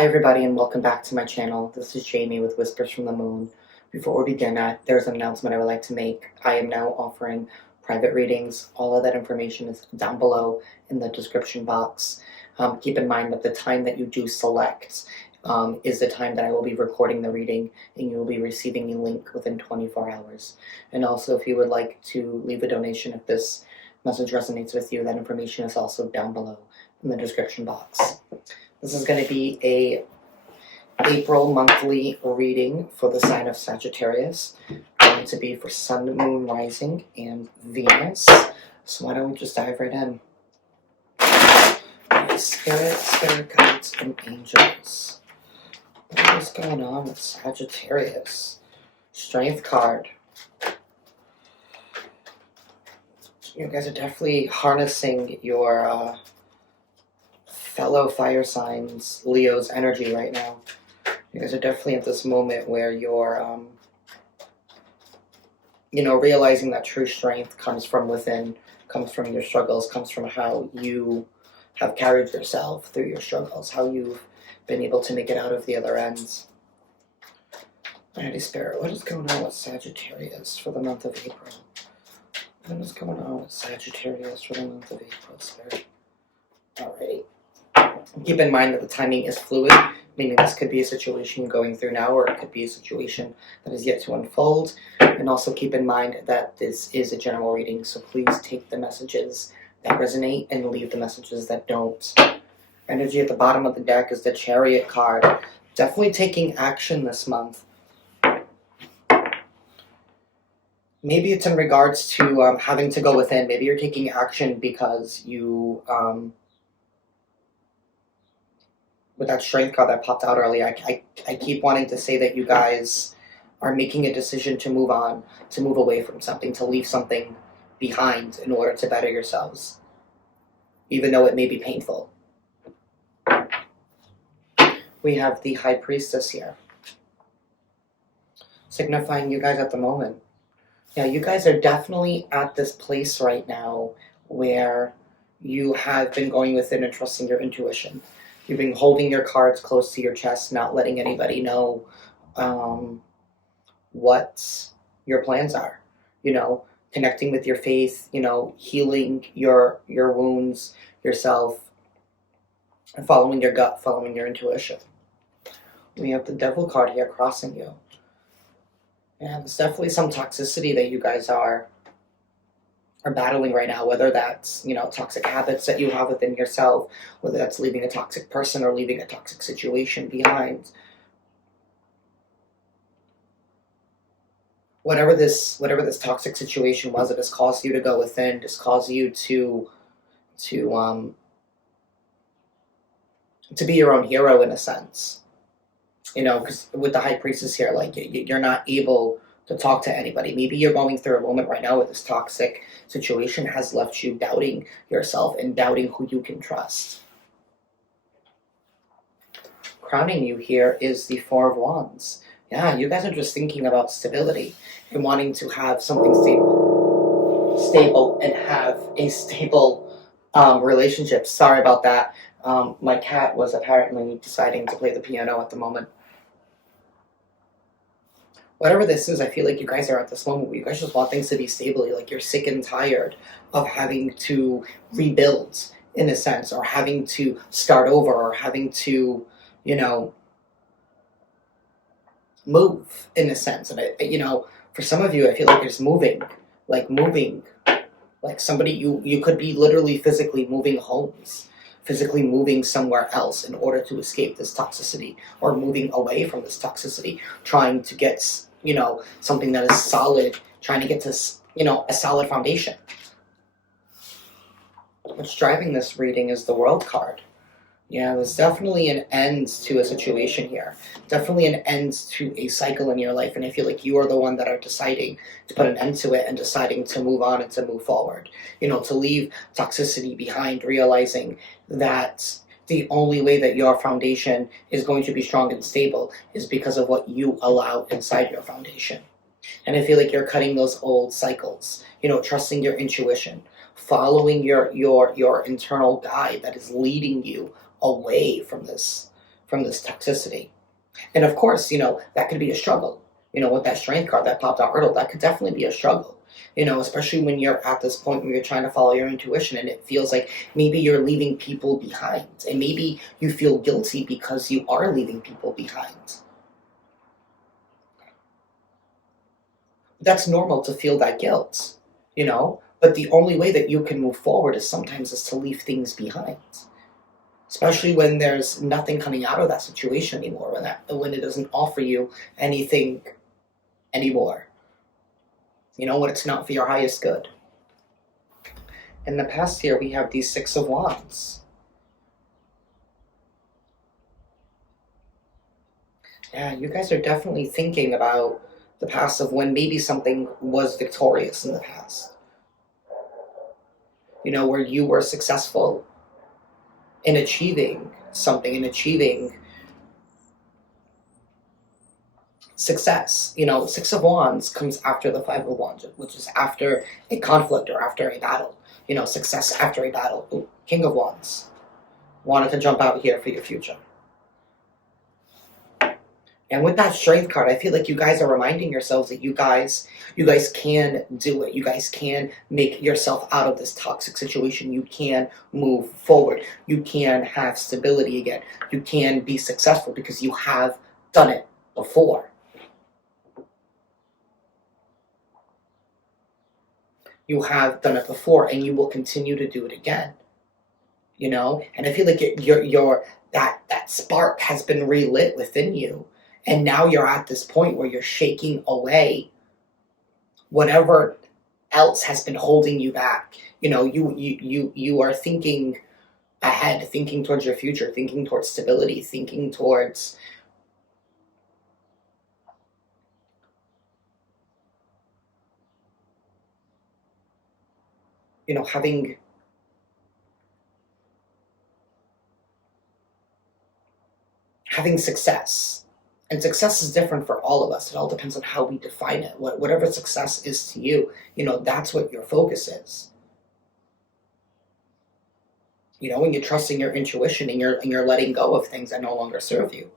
Hi everybody and welcome back to my channel. This is Jamie with Whispers from the Moon. Before we begin, there's an announcement I would like to make. I am now offering private readings. All of that information is down below in the description box. Keep in mind that the time that you do select is the time that I will be recording the reading, and you will be receiving a link within 24 hours. And also, if you would like to leave a donation, if this message resonates with you, that information is also down below in the description box. This is going to be a April monthly reading for the sign of Sagittarius. Going to be for Sun, Moon, Rising, and Venus. So why don't we just dive right in? Spirit guides, and angels. What is going on with Sagittarius? Strength card. You guys are definitely harnessing your fellow fire signs, Leo's energy right now. You guys are definitely at this moment where you're, realizing that true strength comes from within, comes from your struggles, comes from how you have carried yourself through your struggles, how you've been able to make it out of the other ends. Mighty Spirit, what is going on with Sagittarius for the month of April? What is going on with Sagittarius for the month of April, Spirit? Alrighty. Keep in mind that the timing is fluid, meaning this could be a situation you're going through now, or it could be a situation that is yet to unfold. And also keep in mind that this is a general reading, so please take the messages that resonate and leave the messages that don't. Energy at the bottom of the deck is the Chariot card. Definitely taking action this month. Maybe it's in regards to having to go within. Maybe you're taking action because you... with that strength card that popped out earlier, I keep wanting to say that you guys are making a decision to move on, to move away from something, to leave something behind in order to better yourselves, even though it may be painful. We have the High Priestess here, signifying you guys at the moment. Yeah, you guys are definitely at this place right now where you have been going within and trusting your intuition. You've been holding your cards close to your chest, not letting anybody know what your plans are. Connecting with your faith, healing your wounds yourself, and following your gut, following your intuition. We have the Devil card here crossing you. And there's definitely some toxicity that you guys are battling right now, whether that's, toxic habits that you have within yourself, whether that's leaving a toxic person or leaving a toxic situation behind. Whatever this toxic situation was, it has caused you to go within, just caused you to be your own hero in a sense. Because with the High Priestess here, like, you're not able to talk to anybody. Maybe you're going through a moment right now where this toxic situation has left you doubting yourself and doubting who you can trust. Crowning you here is the Four of Wands. Yeah, you guys are just thinking about stability and wanting to have something stable and have a stable relationship. Sorry about that. My cat was apparently deciding to play the piano at the moment. Whatever this is, I feel like you guys are at this moment where you guys just want things to be stable. Like, you're sick and tired of having to rebuild, in a sense, or having to start over, or having to, move, in a sense. And, for some of you, I feel like you're just moving. Like somebody, you could be literally physically moving homes, physically moving somewhere else in order to escape this toxicity, or moving away from this toxicity, trying to get, something that is solid, trying to get to, a solid foundation. What's driving this reading is the World card. Yeah, there's definitely an end to a situation here. Definitely an end to a cycle in your life, and I feel like you are the one that are deciding to put an end to it and deciding to move on and to move forward. To leave toxicity behind, realizing that the only way that your foundation is going to be strong and stable is because of what you allow inside your foundation. And I feel like you're cutting those old cycles, trusting your intuition, following your internal guide that is leading you away from this from this toxicity. And of course, that could be a struggle. With that strength card that popped out earlier, that could definitely be a struggle. Especially when you're at this point where you're trying to follow your intuition and it feels like maybe you're leaving people behind. And maybe you feel guilty because you are leaving people behind. That's normal to feel that guilt, but the only way that you can move forward is to leave things behind. Especially when there's nothing coming out of that situation anymore, when it doesn't offer you anything anymore. When it's not for your highest good. In the past year, we have these Six of Wands. Yeah, you guys are definitely thinking about the past of when maybe something was victorious in the past. Where you were successful in achieving something, in achieving success. Six of Wands comes after the Five of Wands, which is after a conflict or after a battle. Success after a battle. Ooh, King of Wands. Wanted to jump out here for your future. And with that strength card, I feel like you guys are reminding yourselves that you guys can do it. You guys can make yourself out of this toxic situation. You can move forward. You can have stability again. You can be successful because you have done it before. You have done it before, and you will continue to do it again. And I feel like that spark has been relit within you. And now you're at this point where you're shaking away whatever else has been holding you back. You are thinking ahead, thinking towards your future, thinking towards stability, thinking towards having success. And success is different for all of us. It all depends on how we define it. Whatever success is to you, that's what your focus is. When you're trusting your intuition and you're letting go of things that no longer serve you.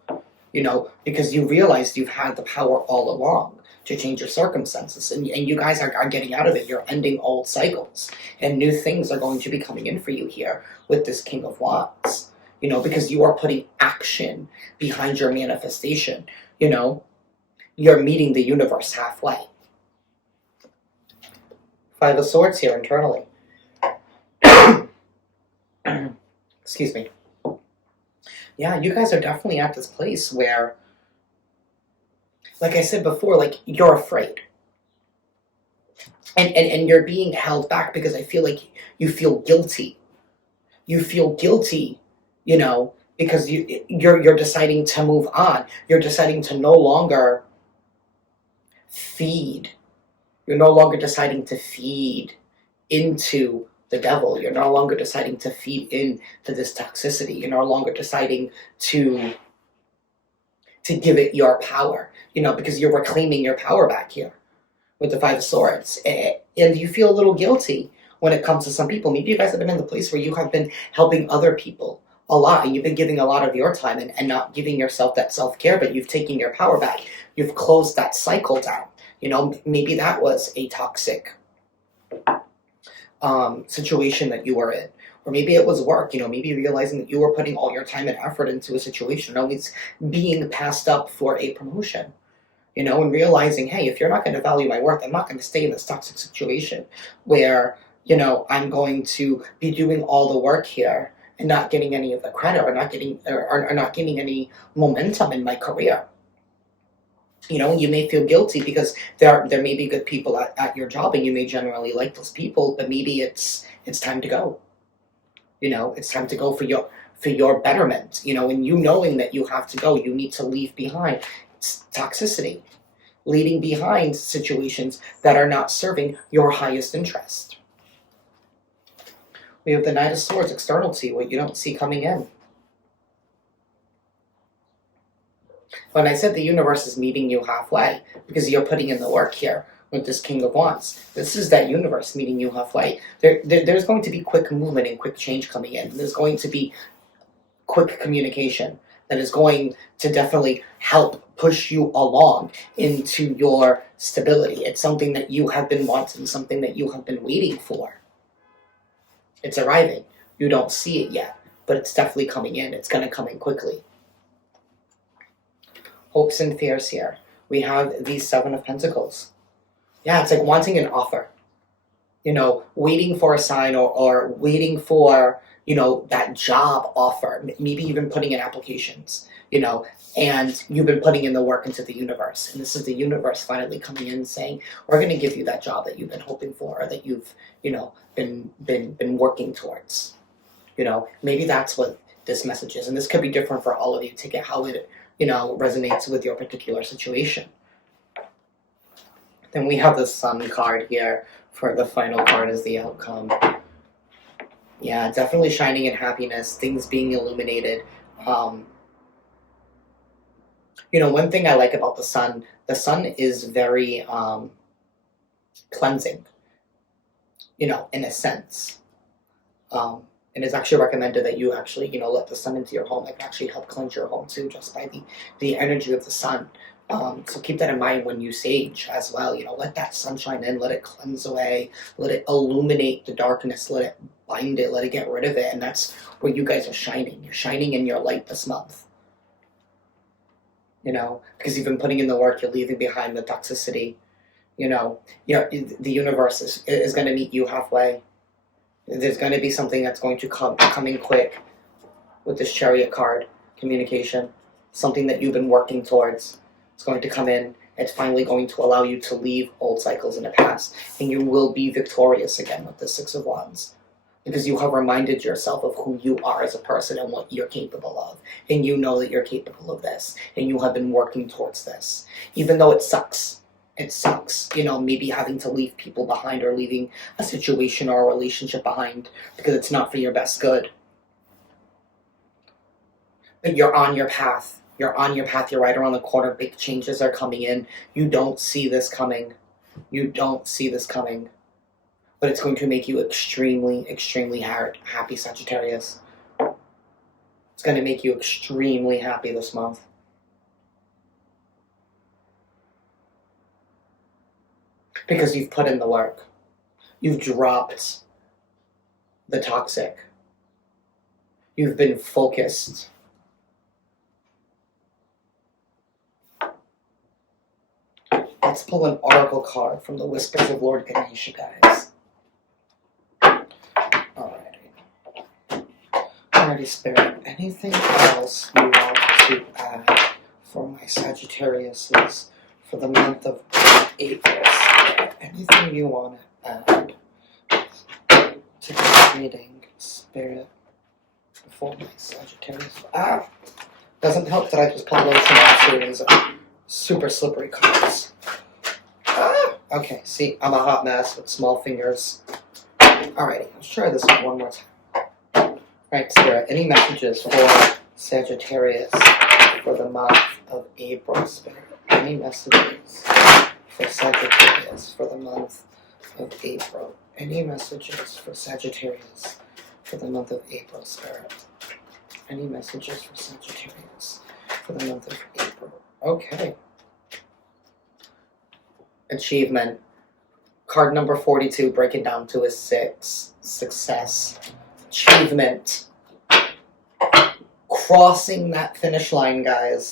Because you realized you've had the power all along to change your circumstances. And you guys are getting out of it. You're ending old cycles. And new things are going to be coming in for you here with this King of Wands. Because you are putting action behind your manifestation. You're meeting the universe halfway. Five of Swords here internally. Excuse me. Yeah, you guys are definitely at this place where, like I said before, you're afraid. And you're being held back because I feel like you feel guilty. You feel guilty, because you're deciding to move on. You're deciding to no longer feed. You're no longer deciding to feed into the devil. You're no longer deciding to feed into this toxicity. You're no longer deciding to give it your power, because you're reclaiming your power back here with the Five of Swords. And you feel a little guilty when it comes to some people. Maybe you guys have been in the place where you have been helping other people a lot, and you've been giving a lot of your time and not giving yourself that self-care, but you've taken your power back. You've closed that cycle down. Maybe that was a toxic situation that you were in. Or maybe it was work, maybe realizing that you were putting all your time and effort into a situation, always being passed up for a promotion, and realizing, hey, if you're not going to value my worth, I'm not going to stay in this toxic situation where, I'm going to be doing all the work here and not getting any of the credit or not getting any momentum in my career. You may feel guilty because there may be good people at your job and you may generally like those people, but maybe it's time to go. It's time to go for your betterment. And knowing that you have to go, you need to leave behind toxicity, leaving behind situations that are not serving your highest interest. We have the Knight of Swords, externality, what you don't see coming in. When I said the universe is meeting you halfway, because you're putting in the work here with this King of Wands, this is that universe meeting you halfway. There's going to be quick movement and quick change coming in. There's going to be quick communication that is going to definitely help push you along into your stability. It's something that you have been wanting, something that you have been waiting for. It's arriving. You don't see it yet, but it's definitely coming in. It's going to come in quickly. Hopes and fears here. We have the Seven of Pentacles. Yeah, it's like wanting an offer. Waiting for a sign or waiting for, that job offer. Maybe even putting in applications, and you've been putting in the work into the universe. And this is the universe finally coming in and saying, we're going to give you that job that you've been hoping for, or that you've, been working towards. Maybe that's what this message is. And this could be different for all of you to get how it, resonates with your particular situation. Then we have the Sun card here for the final card as the outcome. Yeah, definitely shining in happiness, things being illuminated. One thing I like about the sun is very cleansing, in a sense. And it's actually recommended that you actually, let the sun into your home. It can actually help cleanse your home too, just by the energy of the sun. So keep that in mind when you sage as well. Let that sunshine in, let it cleanse away, let it illuminate the darkness, let it bind it, let it get rid of it. And that's where you guys are shining. You're shining in your light this month. Because you've been putting in the work, you're leaving behind the toxicity. The universe is going to meet you halfway. There's going to be something that's going to come in quick with this Chariot card, communication, something that you've been working towards. It's going to come in. It's finally going to allow you to leave old cycles in the past. And you will be victorious again with the Six of Wands. Because you have reminded yourself of who you are as a person and what you're capable of. And you know that you're capable of this. And you have been working towards this. Even though it sucks. It sucks, maybe having to leave people behind or leaving a situation or a relationship behind because it's not for your best good. But you're on your path. You're on your path. You're right around the corner. Big changes are coming in. You don't see this coming. You don't see this coming. But it's going to make you extremely, extremely happy, Sagittarius. It's going to make you extremely happy this month. Because you've put in the work. You've dropped the toxic. You've been focused. Let's pull an oracle card from the Whispers of Lord Ganesha, guys. Alrighty, Spirit. Anything else you want to add for my Sagittariuses for the month of April? Anything you want to add to this reading, Spirit, for my Sagittarius? Doesn't help that I just pulled those from a series of super slippery cards. Okay, see, I'm a hot mess with small fingers. Alrighty, let's try this one more time. Alright, Spirit, any messages for Sagittarius for the month of April, Spirit? Any messages for Sagittarius for the month of April? Any messages for Sagittarius for the month of April, Spirit? Any messages for Sagittarius for the month of April? Okay. Achievement. Card number 42, breaking down to a 6. Success. Achievement. Crossing that finish line, guys.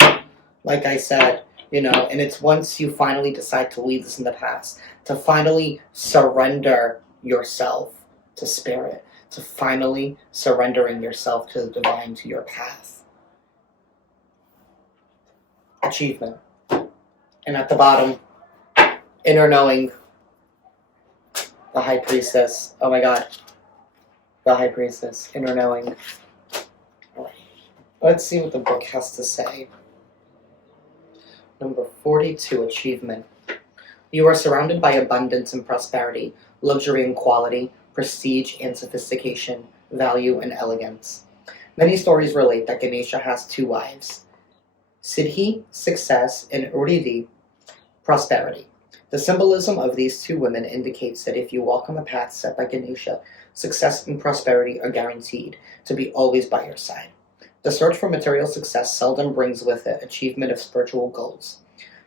Like I said, and it's once you finally decide to leave this in the past, to finally surrender yourself to Spirit, to finally surrendering yourself to the divine, to your path. Achievement. And at the bottom, inner knowing, the High Priestess. Oh my God. The High Priestess, inner knowing. All right. Let's see what the book has to say. Number 42, achievement. You are surrounded by abundance and prosperity, luxury and quality, prestige and sophistication, value and elegance. Many stories relate that Ganesha has 2 wives. Siddhi, success, and Urivi, prosperity. The symbolism of these 2 women indicates that if you walk on the path set by Ganesha, success and prosperity are guaranteed to be always by your side. The search for material success seldom brings with it achievement of spiritual goals.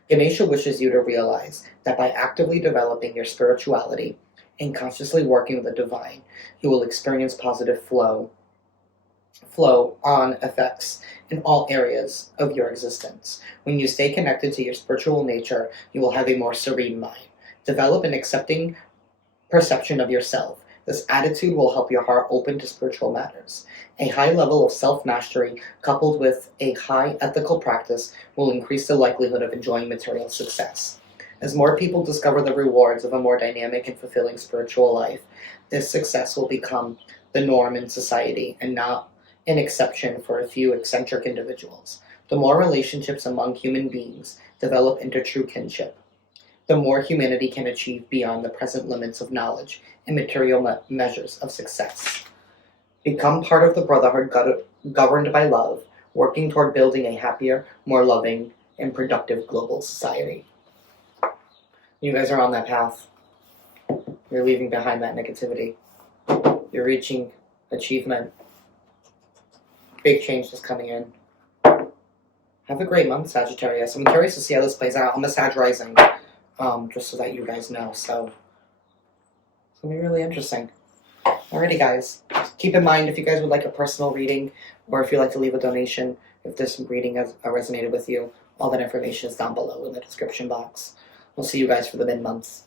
Ganesha wishes you to realize that by actively developing your spirituality and consciously working with the divine, you will experience positive flow on effects in all areas of your existence. When you stay connected to your spiritual nature, you will have a more serene mind. Develop an accepting perception of yourself. This attitude will help your heart open to spiritual matters. A high level of self-mastery coupled with a high ethical practice will increase the likelihood of enjoying material success. As more people discover the rewards of a more dynamic and fulfilling spiritual life, this success will become the norm in society and not an exception for a few eccentric individuals. The more relationships among human beings develop into true kinship, the more humanity can achieve beyond the present limits of knowledge and material measures of success. Become part of the brotherhood governed by love, working toward building a happier, more loving, and productive global society. You guys are on that path. You're leaving behind that negativity. You're reaching achievement. Big change is coming in. Have a great month, Sagittarius. I'm curious to see how this plays out. I'm a Sag rising, just so that you guys know. So it's going to be really interesting. Alrighty, guys. Keep in mind, if you guys would like a personal reading, or if you'd like to leave a donation, if this reading has resonated with you, all that information is down below in the description box. We'll see you guys for the mid-months.